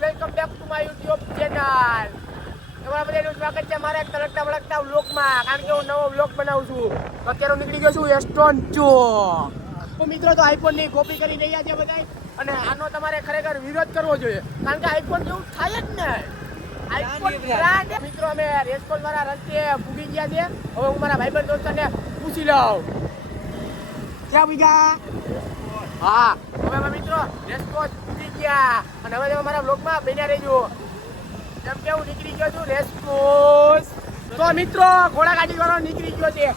Welcome back to my YouTube channel તમારા બધાનું સ્વાગત છે મારા તરકતા વળગતા વ્લોગમાં કારણ કે હું નવો વ્લોગ બનાવું છું. અત્યારે નીકળી ગયો છું એસ્ટોન ચોક તો મિત્રો તો આઈફોનની કોપી કરી રહ્યા છે બધા અને આનો તમારે ખરેખર વિરોધ કરવો જોઈએ. કારણ કે આઈફોન જેવું થાય જ ને આઈફોન બ્રાન્ડ મિત્રો અમે રેસકોલ વાળા રસ્તે ભૂગી ગયા છે. હવે હું મારા ભાઈબંધ દોસ્તોને પૂછી લઉં. ક્યાં બીજા હા. હવે મિત્રો રેસકોસ પૂરી ગયા. અને હવે તમે મારા બ્લોગમાં બન્યા રહેજો. જેમ કે હું નીકળી ગયો છું રેસકોસ તો મિત્રો ઘોડા ગાડી વાળો નીકળી ગયો છે.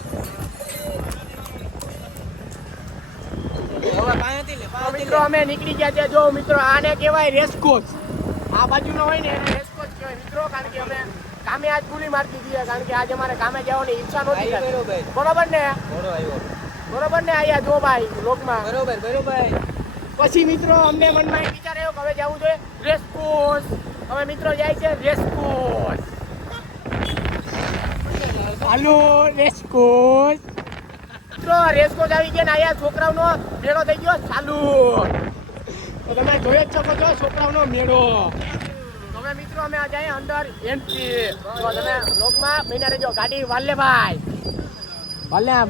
મિત્રો અમે નીકળી ગયા છે. જો મિત્રો આને કહેવાય રેસ્કોચ આ બાજુનો હોય ને એને રેસ્કોચ કહેવાય મિત્રો કારણ કે અમે કામે આજ ભૂલી મારતી હતી કારણ કે આજે અમારે કામે જવાની ઈચ્છા નહોતી બરોબર ને? બરોબર ને આયા જો ભાઈ લોકમાં બરોબર બરોબર. પછી મિત્રો અમને મનમાં વિચાર આવ્યો કે હવે જવું જોઈએ. રેસકોર્સ હવે મિત્રો જાય છે રેસકોર્સ હાલો રેસકોર્સ મિત્રો રેસકોર્સ આવી ગયા ને અહીંયા છોકરાઓનો મેળો થઈ ગયો ચાલુ તો તમે જોઈ જ શકો છો છોકરાઓનો મેળો. હવે મિત્રો અમે આ જઈએ અંદર એન્ટ્રી તો તમે લોકમાં મહિના રહેજો. ગાડી વાલે ભાઈ. વાલે આમ.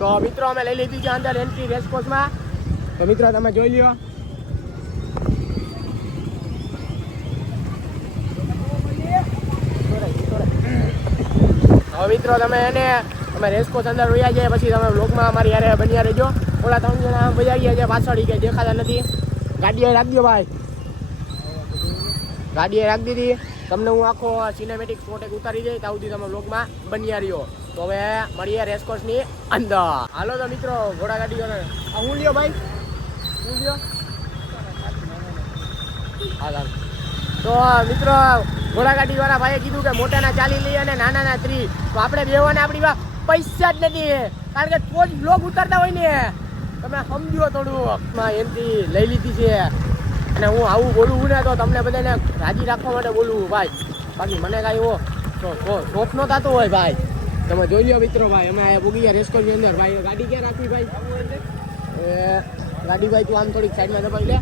તો મિત્રો, અમે લઈ લીધી છે અંદર એન્ટ્રી રેસકોર્સમાં તો મિત્રો, તમે જોઈ લ્યો. હવે મિત્રો, તમે એને, અમે રેસકોર્સ અંદર રોયા જાય પછી તમે વ્લોગમાં અમારી યારે બન્યા રહેજો. ઓલા ત્રણ જણા આમ ગયા છે, પાછળ કે દેખાતા નથી. ગાડીએ રાખી દો ભાઈ. ગાડીએ રાખી દીધી. તમને હું આખો સિનેમેટિક શોટ એક ઉતારી દઈ ત્યાં સુધી તમે વ્લોગમાં બન્યા રહ્યો. તો હવે મળીએ રેસકોર્સની અંદર. હાલો તો મિત્રો, ઘોડા ગાડી આ હું લ્યો ભાઈ? હું લ્યો? હા તો મિત્રો, ઘોડા ગાડી વાળા ભાઈએ કીધું કે મોટાના ચાલી લઈએ અને નાનાના ત્રી. તો આપણે બેવાને આપણી પાસે પૈસા જ નથી. કારણ કે તો જ બ્લોગ ઉતારતા હોય ને. તમે સમજો થોડું એમથી લઈ લીધી છે. અને હું આવું બોલું ને તો તમને બધાને રાજી રાખવા માટે બોલું ભાઈ. બાકી મને કાંઈ એવો શોખ નો થતો હોય, ભાઈ. તમે જોઈ લો મિત્રો ભાઈ, અમે આ પૂગી ગયા રેસ્કોની અંદર. ભાઈ, ગાડી ક્યાં રાખવી ભાઈ? ગાડી ભાઈ તું આમ થોડીક સાઈડમાં દબાવી લે.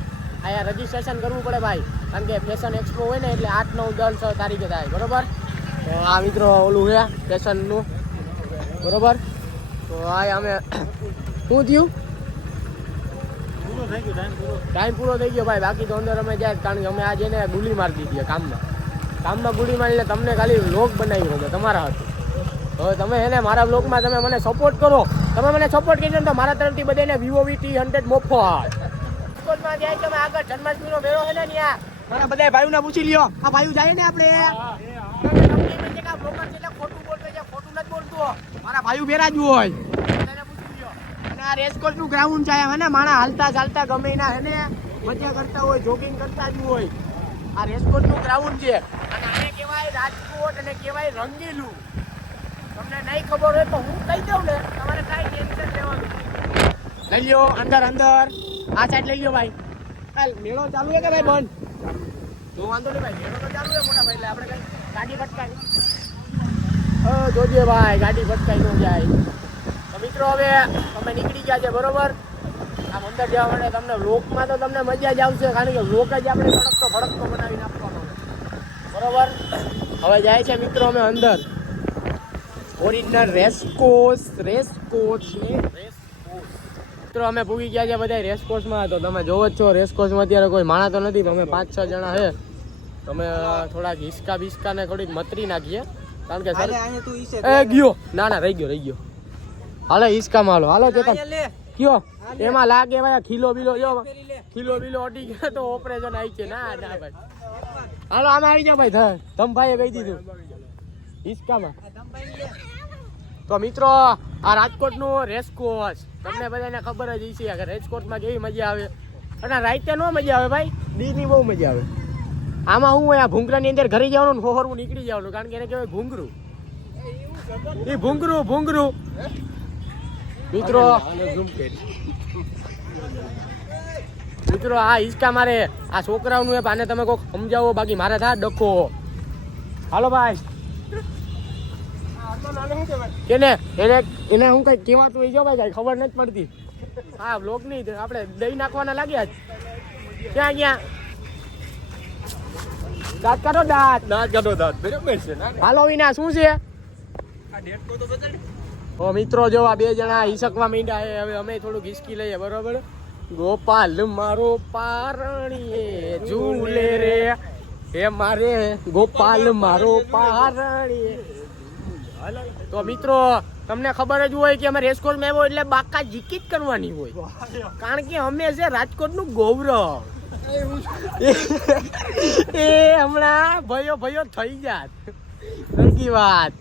અહીંયા રજીસ્ટ્રેશન કરવું પડે ભાઈ, કારણ કે ફેશન એક્સપો હોય ને એટલે આઠ, નવ, દસ તારીખે થાય, બરોબર? તો આ મિત્રો ઓલું છે ફેશનનું બરોબર? તો આ અમે, શું થયું? ટાઈમ પૂરો થઈ ગયો ભાઈ, બાકી તો અંદર અમે જાય કારણ કે અમે આજે ને ગુલી મારી દીધી કામમાં. કામમાં ગુલી મારીને તમને ખાલી લોક બનાવી હતો તમારા હતું હવે તમે એને મારા બ્લોગમાં તમે મને સપોર્ટ કરો. તમે મને સપોર્ટ કરી તો મારા તરફથી બધાને વિવો વી ટી હંડ્રેડ મફત. રાજકોટમાં જાય તમે આગળ જન્માષ્ટમીનો મેળો છે ને ત્યાં. મારા બધા ભાઈઓને પૂછી લ્યો. આ ભાઈઓ જાય ને આપણે? ખોટું બોલતો છે ખોટું નથી બોલતો. મારા ભાઈઓ બેરા જ હોય પૂછી લ્યો. અને આ રેસકોર્સનું ગ્રાઉન્ડ છે હે માણા હાલતા ચાલતા ગમે ના હે મજા કરતા હોય જોગિંગ કરતા જ હોય. આ રેસકોર્સનું ગ્રાઉન્ડ છે. અને આને કહેવાય રાજકોટ અને કહેવાય રંગીલું. તમને નહીં ખબર હોય તો હું કહી દઉં ને તમારે કાંઈ ટેન્શન લેવાનું લઈ લ્યો અંદર અંદર. આ સાઈડ લઈ લ્યો ભાઈ. ચાલ મેળો ચાલુ છે કે ભાઈ બંધ? તો વાંધો નહીં ભાઈ મેળો તો ચાલુ છે મોટા ભાઈ એટલે આપણે કઈ ગાડી ભટકાય અ જોજે ભાઈ ગાડી ભટકાઈ ન જાય. તો મિત્રો હવે અમે નીકળી ગયા છે બરોબર? આમ અંદર જવા માટે તમને લોકમાં તો તમને મજા જ આવશે કારણ કે લોક જ આપણે ભડકતો ભડકતો બનાવીને આપવાનો બરોબર? હવે જાય છે મિત્રો અમે અંદર. ઓરિજિનલ રેસકોસ રેસકોસ ને રેસકોસ મિત્રો અમે ભૂગી ગયા છે બધા રેસકોસમાં તો તમે જોવો જ છો રેસકોસમાં અત્યારે કોઈ માણા તો નથી તો અમે પાંચ છ જણા છે. તમે થોડાક હિસકા બિસ્કા ને થોડીક મતરી નાખીએ. કારણ કે સર એ ગયો. ના ના રહી ગયો રહી ગયો. હાલો હિસકામાં હાલો. હાલો ચેતન કયો? એમાં લાગે ભાઈ ખીલો બીલો જો ખીલો બીલો અટી ગયો તો ઓપરેશન આવી છે. ના ના ભાઈ. હાલો આમાં આવી જાઓ ભાઈ. ધ- ધમભાઈએ કહી દીધું. હિસકામાં આ તો મિત્રો આ રાજકોટનું રેસકોર્સ તમને બધાને ખબર જ છે કે રેસકોર્સમાં કેવી મજા આવે. અને રાતે નો મજા આવે ભાઈ. દીની બહુ મજા આવે. આમાં હું હોય આ ભૂંગરાની અંદર ઘરે જવાનું ને ફોહરવું નીકળી જવાનું કારણ કે એને કહેવાય ભૂંગરું. એ ભૂંગરું ભૂંગરું. મિત્રો મિત્રો આ હિંચકા મારે આ છોકરાઓનું એ આને તમે કોઈક સમજાવો બાકી મારે થા ડખો. હાલો ભાઈ. કેને એને એને હું કઈ કહેવાતું હોય જો ભાઈ કઈ ખબર નથી પડતી. હા બ્લોક નહીં આપણે દહીં નાખવાના લાગ્યા જ. ક્યાં ક્યાં દાંત કાઢો દાંત. દાંત કાઢો દાંત બરાબર છે હાલો વિના શું છે? ઓ મિત્રો જો આ બે જણા હિસકવા માંડ્યા છે હવે અમે થોડું હિસકી લઈએ બરોબર? ગોપાલ મારો પારણીએ ઝૂલે રે. હે મારે ગોપાલ મારો પારણીએ. તો મિત્રો તમને ખબર જ હોય કે અમે રેસકોર્સમાં આવ્યો એટલે બાકા જીકી જ કરવાની હોય. કારણ કે અમે છે રાજકોટનું ગૌરવ. એ હમણાં ભયો ભયો થઈ જાત. સરખી વાત.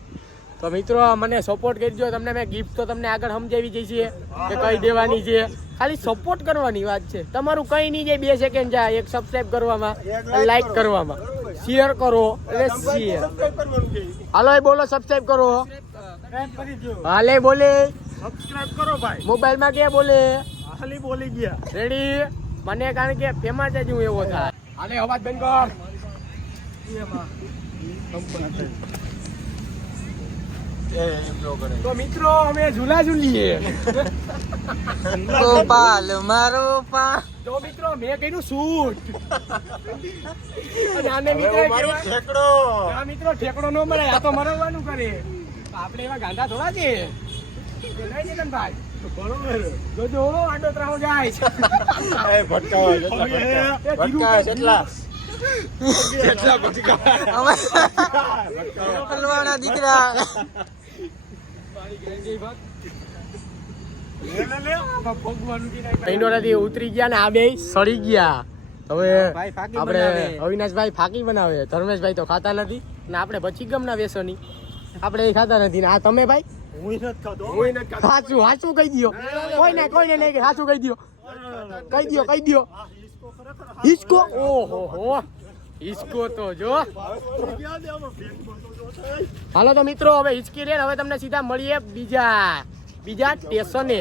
તો મિત્રો મને સપોર્ટ કરજો. તમને મેં ગિફ્ટ તો તમને આગળ સમજાવી જઈ છે કે કઈ દેવાની છે. ખાલી સપોર્ટ કરવાની વાત છે. તમારું કઈ નહીં જાય બે સેકન્ડ જાય એક સબસ્ક્રાઈબ કરવામાં લાઈક કરવામાં. શેર કરો. એટલે શેર હાલો એ બોલો સબસ્ક્રાઇબ કરો. હાલે બોલે. સબસ્ક્રાઇબ કરો ભાઈ. મોબાઈલમાં કે બોલે? ખાલી બોલી ગયા. રેડી મને કારણ કે ફેમસ જ હું એવો થાય. હાલે અવાજ બંધ કર. તો મિત્રો અમે ઝૂલા ઝૂલીએ. ગોપાલ મારો પા તો મિત્રો મેં કર્યું શૂટ. અને આને મિત્રો મારો ઠેકડો. આ મિત્રો ઠેકડો ન મળે આ તો મરવાનું કરે. આપણે એવા ગાંડા થોડા છે કે નહીં ભાઈ. બરોબર. જોજો આડો ત્રાવ જાય. છે. એ ભટકાવા ભટકાવા ભટકાવા હલવાના દીકરા. ઉતરી ગયા ને આ બે સડી ગયા. હવે આપણે અવિનાશભાઈ ફાકી બનાવે. ધર્મેશભાઈ તો ખાતા નથી ને આપણે પછી ગમના વેસોની. આપણે એ ખાતા નથી ને આ તમે ભાઈ? સાચું સાચું કહી દો કોઈને કોઈને નહીં કે સાચું કહી દો કહી દો કહી દો હિસકો ઓહો હો. તો જો. હાલો તો મિત્રો હવે હિચકી રે હવે તમને સીધા મળીએ બીજા બીજા સ્ટેશને.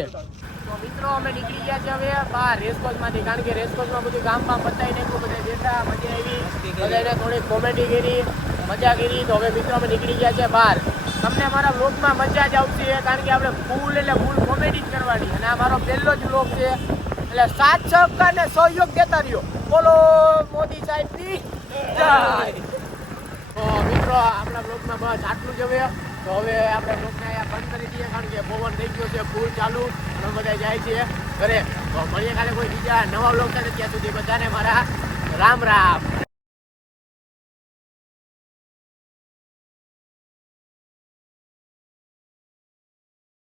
તો મિત્રો અમે નીકળી ગયા છે હવે બહાર રેસકોસમાંથી કારણ કે રેસકોર્સમાં બધું ગામ બામ બતાવી નાખ્યું બધા બેઠા મજા આવી. બધાને થોડી કોમેડી કરી મજા કરી. તો હવે મિત્રો અમે નીકળી ગયા છે બહાર. તમને અમારા વ્લોગમાં મજા જ આવતી કારણ કે આપણે ફૂલ એટલે ફૂલ કોમેડી જ કરવાની. અને આ મારો પહેલો જ વ્લોગ છે. એટલે સાત સહકાર ને સહયોગ દેતા રહ્યો. બોલો, મોદી સાહેબની જય તો મિત્રો, આપણા બ્લોગમાં બસ આટલું જ હવે. તો હવે આપણે બ્લોગને અહીંયા બંધ કરી દઈએ, કારણ કે પવન થઈ ગયો છે, ફૂલ ચાલુ. અને બધા જાય છે ઘરે. મળીએ કાલે કોઈ બીજા નવા બ્લોગ સાથે. ત્યાં સુધી બધાને મારા રામ રામ.